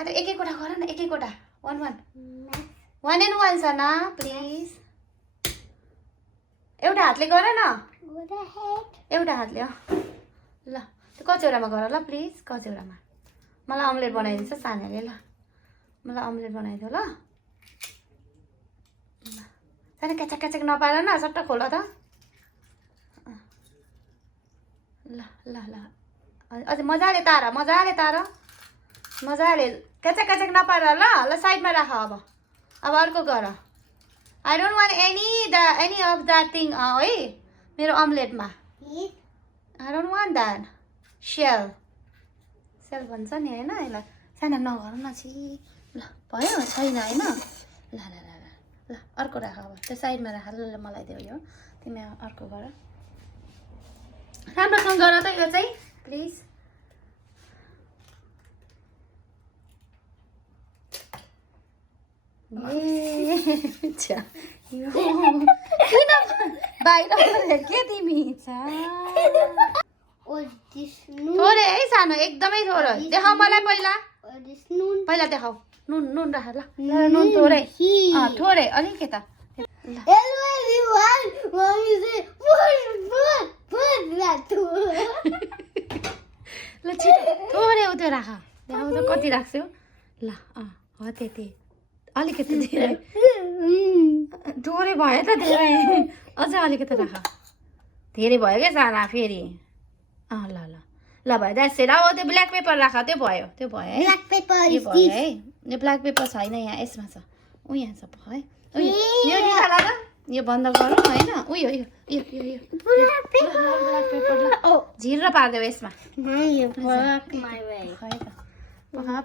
साथै एक एकवटा गर न एक एकवटा 1 1 1 and 1 सना प्लिज एउटा हातले गर न एउटा हातले ल त्यो कचौरामा गर ल प्लिज कचौरामा मलाई अमलेट बनाइदिन्छ सानाले ल मलाई अमलेट बनाइदियो ल साना क्याचक क्याचक नपाएर न सट्ट खोल त ल ल ल अझै मजाले तार मजाले क्याचक क्याचक नपाएर ल ल साइडमा राख अब अर्को गर I don't want any of that thing है मेरो अमलेटमा I don't want that shell भन्छ नि होइन यसलाई साना नगर न छि ल भयो छैन होइन ल ल ल ल अर्को राख अब त्यो साइडमा राख ल मलाई देऊ यो तिमी अर्को गर राम्रोसँग गर त यो चाहिँ प्लिज किन बाहिर के तिमी थोरै है सानो एकदमै थोरै देखाऊ मलाई पहिला देखाऊ नुन राख ल नुन थोरै थोरै अलिकति ल छिटो थोरै उत्यो राख देखाऊ त कति राख्छौ ल हो त्यति अलिकति धेरै थोरै भयो त धेरै अझै अलिकति राख धेरै भयो क्या साना फेरि ल ल ल भयो द्याट्स इट अब त्यो ब्ल्याक पेपर राख त्यो भयो है ब्ल्याक पेपर है यो ब्ल्याक पेपर छैन यहाँ यसमा छ यहाँ छ है यो निकाल त यो बन्द गरौँ होइन उयो ब्ल्याक पेपर ल झिर पारिदेऊ यसमा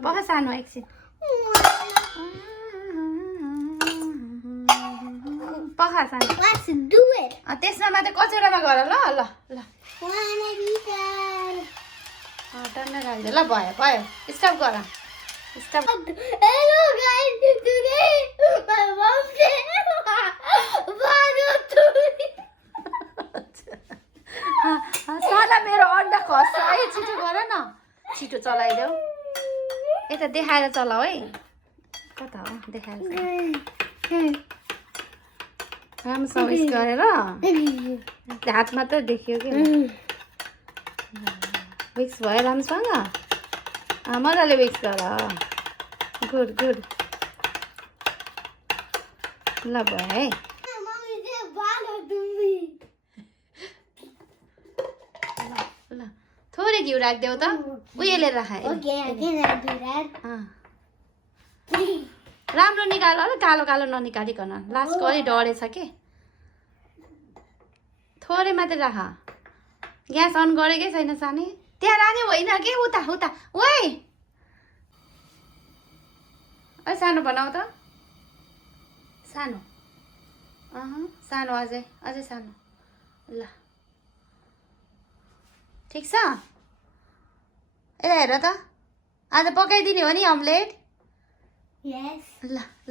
पख सानो एकछिन पखा सानो त्यसमा मात्रै कचौरामा गर ल ल ल टन्न राख्दै ल भयो स्टप गर स्टप साना मेरो अन्डा खस्छ है छिटो गर न छिटो चलाइदेऊ यता देखाएर चलाऊ है कता हो देखाएर राम्रोसँग उयस गरेर हातमा त देखियो कि विक्स भयो राम्रोसँग मजाले विक्स गर गुड ल भयो है ल थोरै घिउ राखिदेऊ त उयोले राख राम्रो निकाल ल कालो ननिकालिकन लास्टको अलि डढेछ कि थोरै मात्रै राख ग्यास अन गरेकै छैन सानै त्यहाँ रानी होइन के उता ओइ सानो बनाऊ त सानो सानो अझै सानो ल ठिक छ हेर त आज पकाइदिने हो नि अमलेट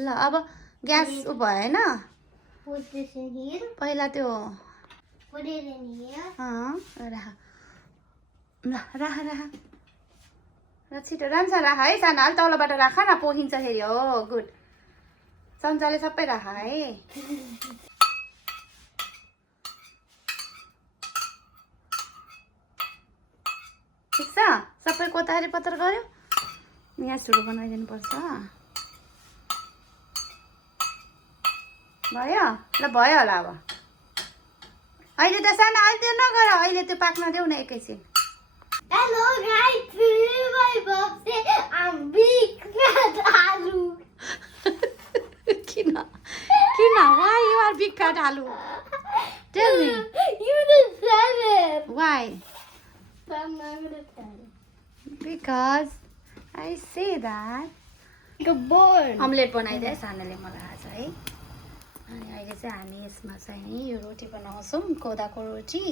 ल अब ग्यास भयो होइन पहिला त्यो राख र छिटो राम्रोसँग राख है सानो अलि तलबाट राख न पोखिन्छ फेरि हो गुड चम्चाले सबै राख है ठिक छ सबै कोतारी पत्र गऱ्यो यहाँ सुरु बनाइदिनु पर्छ भयो ल भयो होला अब अहिले त सानो अहिले त्यो नगर अहिले त्यो पाक्न देऊ न एकैछिन Hello guys, today my birthday. I'm big fat aloo. Kina, why you are big fat aloo? Tell me. You just said it. Why? But I'm not gonna tell you. Because I say that. Like a bird. Omelette बनाइदे सानोले मलाई आज है अनि अहिले चाहिँ हामी यसमा चाहिँ यो रोटी बनाउँछौँ कोदाको रोटी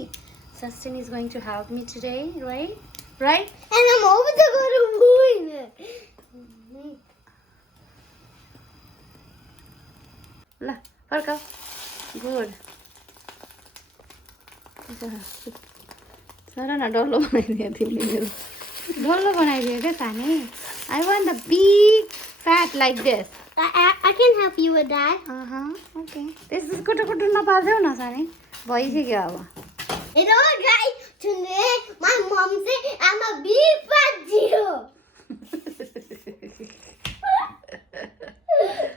Sustin is going to help me today, right? Right? And I'm over to go to moon. La, फर्काऊ. Good. Sir न डल्लो बनाइदियो तिमीले मेरो डल्लो बनाइदियो क्या सानी I want the big fat like this. I can help you with that. Okay. This is good नपार्दैउ न सानी भइसक्यो अब. Hello guys, today my mom said I'm a big fat zero.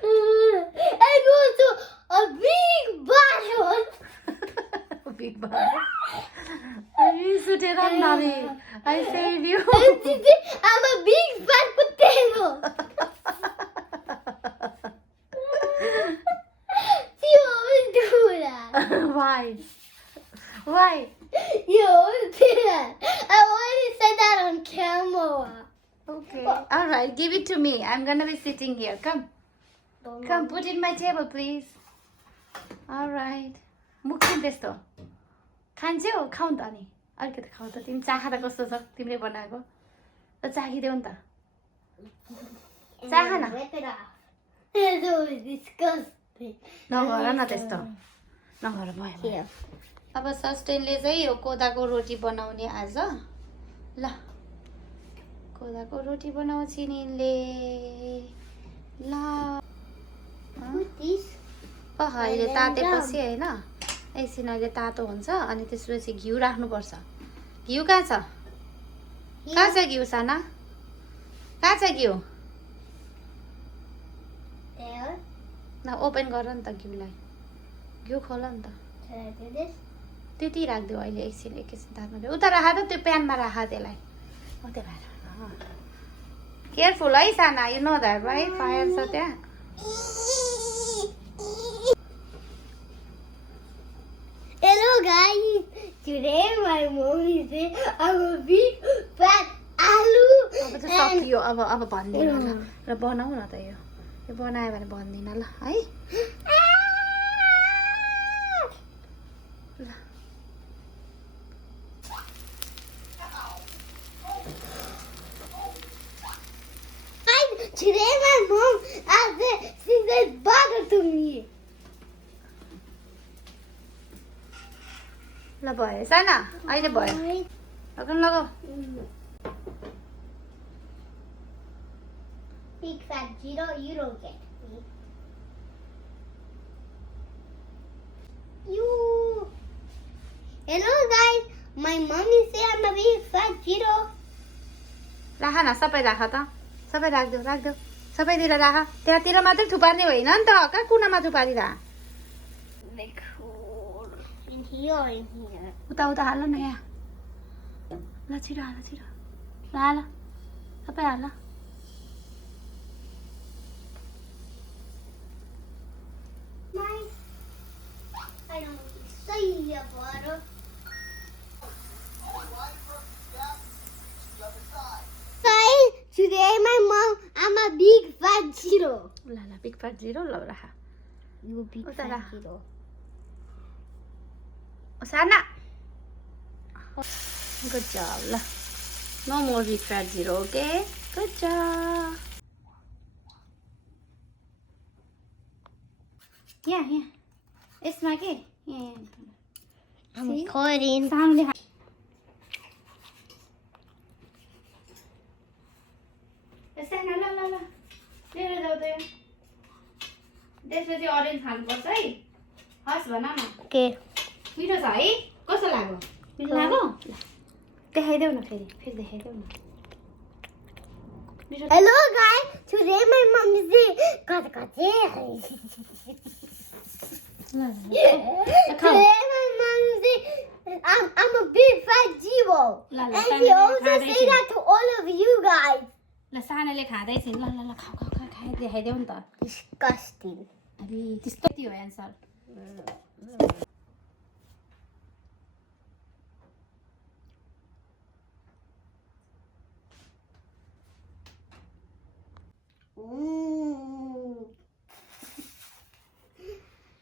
And also a big bottle. Big bottle. You should have done it. I saved you. And today I'm a big fat potato. You always do that. Why? Why? You always do that. I already said that on camera. Okay. All right. Give it to me. I'm gonna be sitting here. Come. Come. Put it in my table, please. All right. मुखिन त्यस्तो खान्छौ खाऊ त अनि अलिकति खाऊ त तिमी चाखा त कस्तो छ तिमीले बनाएको त चाखिदेऊ नि त चाखा न It's always disgusting. नगर न त्यस्तो नगर भयो Here. अब सस्टेनले चाहिँ यो कोदाको रोटी बनाउने आज ल कोदाको रोटी बनाउँछ निले ल Put this. अहिले तातेपछि होइन एकछिन अहिले तातो हुन्छ अनि त्यसपछि घिउ राख्नुपर्छ घिउ कहाँ छ घिउ साना कहाँ छ घिउ There. न ओपन गर नि त घिउलाई घिउ खोल नि त Should I do this? त्यति राखिदेऊ अहिले एकछिन तात्नु उता राख त त्यो प्यानमा राख त्यसलाई हो त्यो भएर केयरफुल है साना you know that right fire छ त्यहाँ Hello guys. Today my mom is saying I'm a big fat aloo. अब त सकियो अब भन्दिनँ ल र बनाऊ न त यो बनायो भने भन्दिनँ ल है ल Today my mom she said butter to me. ल भयो साना अहिले भयो लगाऊ Big fat zero, you don't get me. You. Hello guys, my mommy say I'm a big fat zero. राख न सबै राख त सबै राखिदेऊ सबैतिर राख त्यहाँतिर मात्रै थुपार्ने होइन नि त कहाँ कुनामा थुपारिरा Like in here or in here. उता हाल न यहाँ ल छिटो हाल ल हाल सबै हाल I don't say the butter. Guys, today my mom, I'm a big fat zero. ल बिग फट जिरो ल राख You big What's fat that? zero. साना गुड जब ल no more big fat zero okay good job यहाँ यसमा के I'm recording. सानोले साना ल लिएर जाऊ त यो त्यसपछि अरेन्ज खानुपर्छ है हस् भन न Okay. मिठो छ है कस्तो लाग्यो मिठो लाग्यो देखाइदेऊ न फेरि देखाइदेऊ न मिठो Hello guys, today my mom is saying, Today my mom is saying, I'm a big fat zero. La, la, And la, she la, also la, say la, that to all of you guys. ल सानाले खाँदैछिन् ल खाए देखाइदेऊ नि त Disgusting. अरे त्यस्तो थियो answer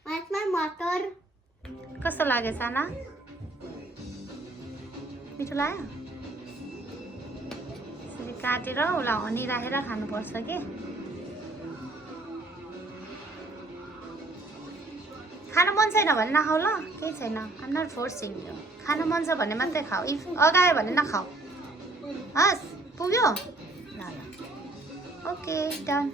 Where's my motor? कस्तो लाग्यो साना मिठो लाग्यो यसरी काटेर उसलाई हनी राखेर खानुपर्छ के खानु मन छैन भने नखाऊ ल केही छैन आम नट फोर्सिङ यु खानु मन छ भने मात्रै खाऊ इफ अगायो भने नखाऊ हस् पुग्यो ल Okay, done.